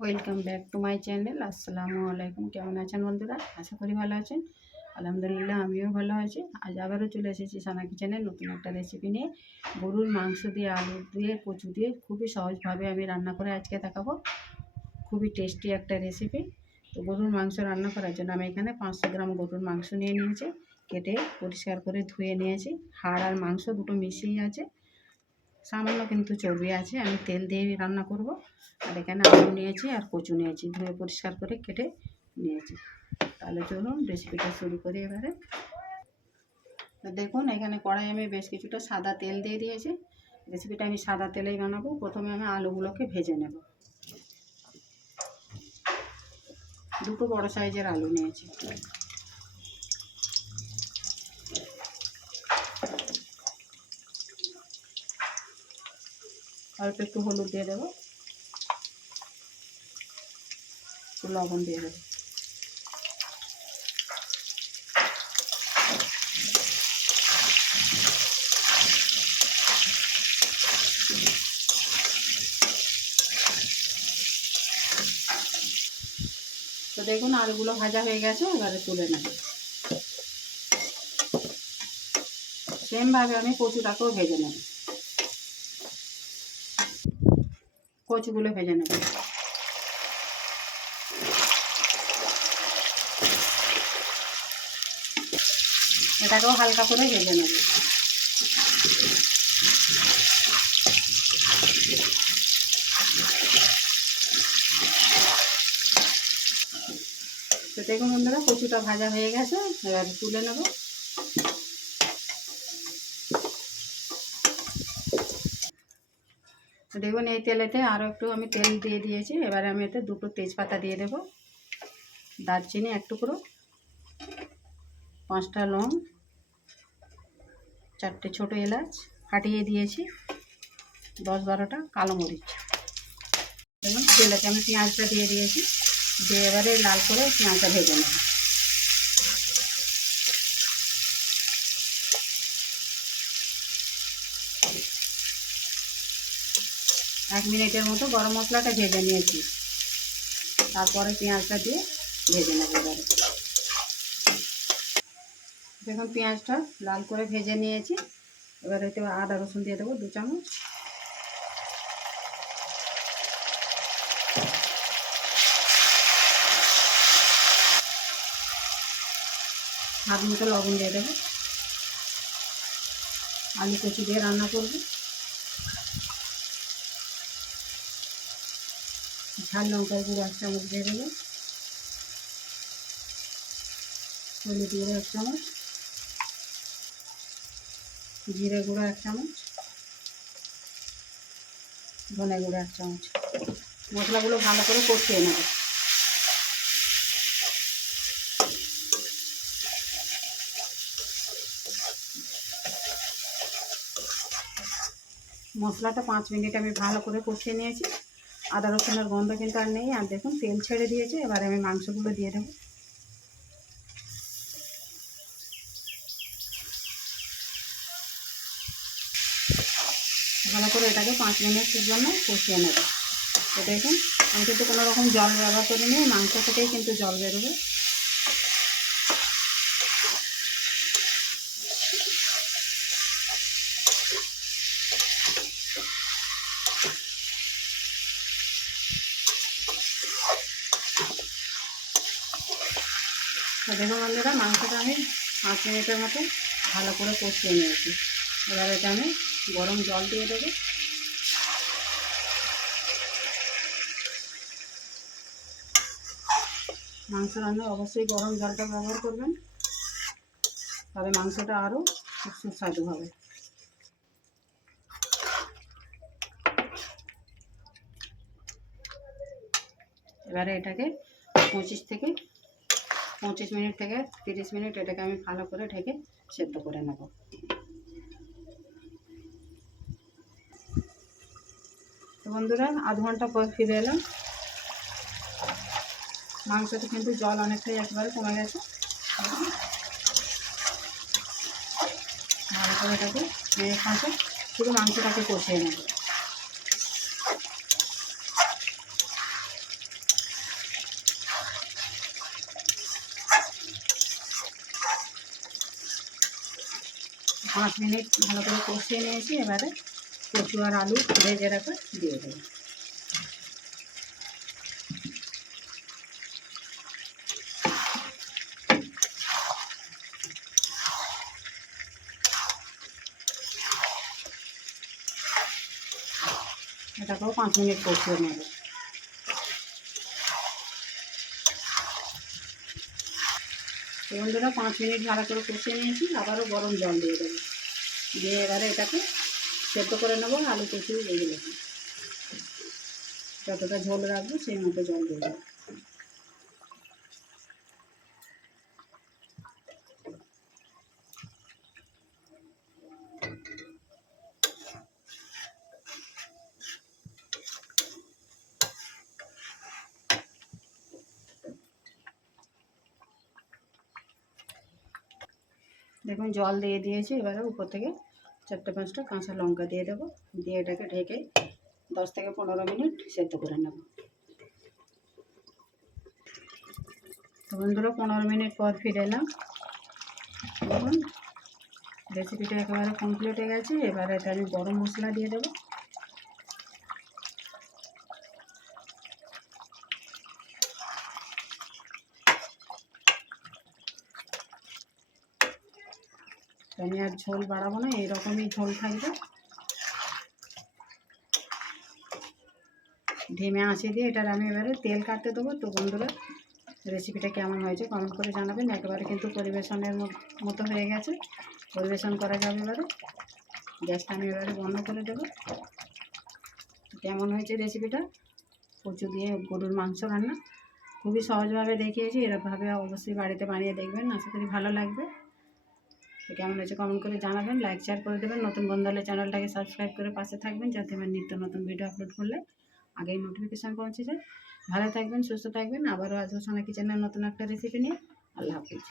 Welcome back to my channel আসসালামু আলাইকুম কেমন আছেন বন্ধুরা? আশা করি ভালো আছেন। আলহামদুলিল্লাহ, আমিও ভালো আছি। আজ আবারও চলে এসেছি সানা কিচেনের নতুন একটা রেসিপি নিয়ে। গরুর মাংস দিয়ে, আলু দিয়ে, কচু দিয়ে খুবই সহজভাবে আমি রান্না করে আজকে দেখাবো। খুবই টেস্টি একটা রেসিপি তো গরুর মাংস রান্না করার জন্য আমি এখানে পাঁচশো গ্রাম গরুর মাংস নিয়ে নিয়েছি। কেটে পরিষ্কার করে ধুয়ে নিয়েছি। হাড় আর মাংস দুটো মিশিয়ে আছে। সামান্য কিন্তু চর্বি আছে, আমি তেল দিয়ে রান্না করব। আর এখানে আলু নিয়েছি আর কচু নিয়েছি, ধুয়ে পরিষ্কার করে কেটে নিয়েছি। তাহলে চলুন রেসিপিটা শুরু করি এবারে। দেখুন, এখানে কড়াই আমি বেশ কিছুটা সাদা তেল দিয়ে দিয়েছি। রেসিপিটা আমি সাদা তেলেই বানাবো। প্রথমে আমি আলুগুলোকে ভেজে নেব। দুটো বড় সাইজের আলু নিয়েছি। অল্প একটু হলুদ দিয়ে দেবো। লবণ দিয়ে দেবো। তো দেখুন আলুগুলো ভাজা হয়ে গেছে, এবারে তুলে নেব। সেমভাবে আমি কচুটাকেও ভেজে নেব। কচুগুলো ভেজে নেব। এটাকেও হালকা করে ভেজে নেব। দেখুন বন্ধুরা, কচুটা ভাজা হয়ে গেছে, এবার তুলে নেব। দেখুন এই তেলেতে আরও একটু আমি তেল দিয়ে দিয়েছি। এবারে আমি এতে দুটো তেজপাতা দিয়ে দেব। দারচিনি এক টুকরো, পাঁচটা লং, চারটে ছোটো এলাচ ফাটিয়ে দিয়েছি, দশ বারোটা কালো মরিচ। দেখুন তেলেতে আমি পেঁয়াজটা দিয়ে দিয়েছি। দিয়ে এবারে লাল করে পেঁয়াজটা ভেজে নেব। এক মিনিটের মতো গরম মশলাটা ভেজে নিয়েছি। তারপরে পেঁয়াজটা দিয়ে ভেজে নেব এবারে। দেখুন, পেঁয়াজটা লাল করে ভেজে নিয়েছি। এবার এতে আদা, রসুন দিয়ে দেবো, দু চামচ। হাত মতো লবণ দিয়ে দেবো। আলু কচি দিয়ে রান্না করব। ঝাল লঙ্কার গুঁড়ো এক চামচ দিয়ে দেবো। হলুদ গুঁড়ো এক চামচ। জিরে গুঁড়ো এক চামচ। ধনে গুঁড়ো এক চামচ। মশলাগুলো ভালো করে কষিয়ে নেব। মশলাটা পাঁচ মিনিট আমি ভালো করে কষিয়ে নিয়েছি। আদা রসুনের গন্ধ কিন্তু আর নেই, আর দেখুন তেল ছেড়ে দিয়েছে, এবারে আমি মাংসগুলো দিয়ে দেবো। ভালো করে এটাকে পাঁচ মিনিটের জন্য কষিয়ে নেব। দেখুন, আমি কিন্তু কোনো রকম জল ব্যবহার করিনি, মাংস থেকেই কিন্তু জল বেরোবে। দেখুন বন্ধুরা মাংসটা আমি পাঁচ মিনিটের মতো ভালো করে কষিয়ে নিয়েছি। এবার এটা আমি গরম জল দিয়ে দেবো। মাংস রান্না অবশ্যই গরম জলটা ব্যবহার করবেন। তবে মাংসটা আরও সুস্বাদু হবে। এবারে এটাকে পঁচিশ থেকে পঁচিশ মিনিট থেকে তিরিশ মিনিট এটাকে আমি ভালো করে ঢেকে সেদ্ধ করে নেব। বন্ধুরা, আধ ঘণ্টা পর ফিরে এলাম। মাংসতে কিন্তু জল অনেকটাই একেবারে কমে গেছে। ভালো করে এটাকে ফাঁসে শুধু মাংসটাকে কষিয়ে নেব। পাঁচ মিনিট ভালো করে কষিয়ে নিয়েছি, এবারে কচু আর আলু ভেজে রাখা দিয়ে দেবো। এটাকেও পাঁচ মিনিট কষিয়ে নেব। বন্ধুরা পাঁচ মিনিট ভালো করে কষিয়ে নিয়েছি, আবারও গরম জল দিয়ে দেবো। দিয়ে এবারে এটাকে সেদ্ধ করে নেব, আলু কচু দেবো। যতটা ঝোল রাখব সেই মতো জল দিয়ে দেবো। দেখুন জল দিয়ে দিয়েছি, এবারে উপর থেকে চারটে পাঁচটা কাঁচা লঙ্কা দিয়ে দেবো। দিয়ে এটাকে ঢেকে দশ থেকে পনেরো মিনিট সেদ্ধ করে নেব। তো বন্ধুরা, পনেরো মিনিট পর ফিরে এলাম। দেখুন রেসিপিটা একেবারে কমপ্লিট হয়ে গেছে। এবারে এটা আমি গরম মশলা দিয়ে দেবো। আমি আর ঝোল বাড়াবো না, এরকমই ঝোল থাকবে। ঢেমে আঁচে দিয়ে এটার আমি এবারে তেল কাটতে দেবো। তো বন্ধুরা রেসিপিটা কেমন হয়েছে কমেন্ট করে জানাবেন। একেবারে কিন্তু পরিবেশনের মতো হয়ে গেছে। পরিবেশন করা যাবে এবারে। গ্যাসটা আমি এবারে বন্ধ করে দেবো। কেমন হয়েছে রেসিপিটা কচু দিয়ে গরুর মাংস রান্না। খুবই সহজভাবে দেখিয়েছি, এরকমভাবে অবশ্যই বাড়িতে বানিয়ে দেখবেন। আশা করি ভালো লাগবে। তো কেমন হয়েছে কমেন্ট করে জানাবেন লাইক শেয়ার করে দেবেন। নতুন বন্ধু হলে চ্যানেলটাকে সাবস্ক্রাইব করে পাশে থাকবেন যাতে আমার নিত্য নতুন ভিডিও আপলোড করলে আগেই নোটিফিকেশান পৌঁছে যায়। ভালো থাকবেন, সুস্থ থাকবেন। আবারও আসব সোনা কিচেনের নতুন একটা রেসিপি নিয়ে। আল্লাহ হাফিজ।